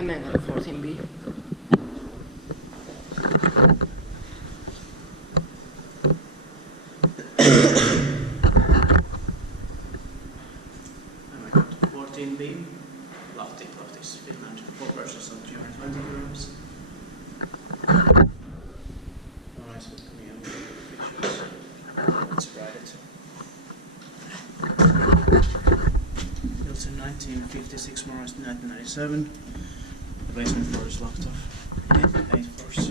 Hämeenkatu 14B. Hämeenkatu 14B. Lahti, Finland. 4 persons of 220 grams. Alright, so come here, pictures. Let's write it. Built in 1956, Modernised in 1997. The basement floor is locked off. 8 floors.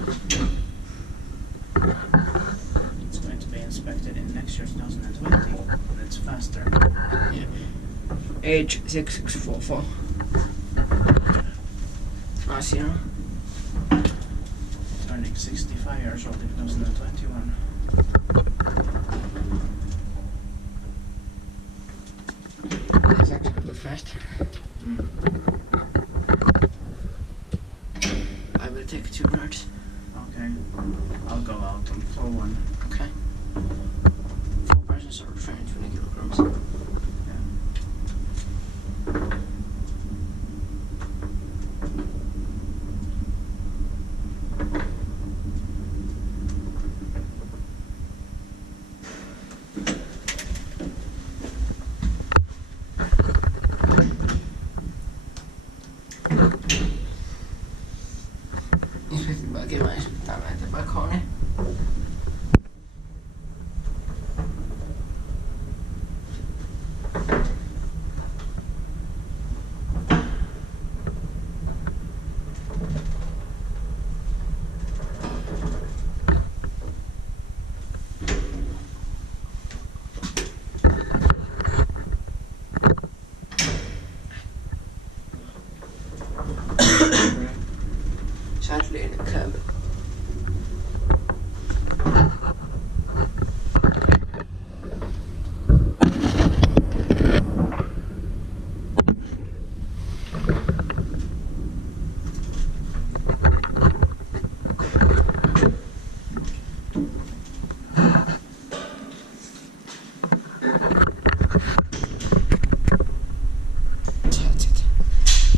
It's going to be inspected in next year 2020, and it's faster. Yeah. Age 6644. Asia. Turning 65 years old in 2021. It's actually a bit fast. I will take 2 birds. Okay, I'll go out on floor 1. Okay. 4 persons are 320 kilograms. Yeah. Inspecta Kiwa inspectaa näitä by Kone. Sadly in the cab.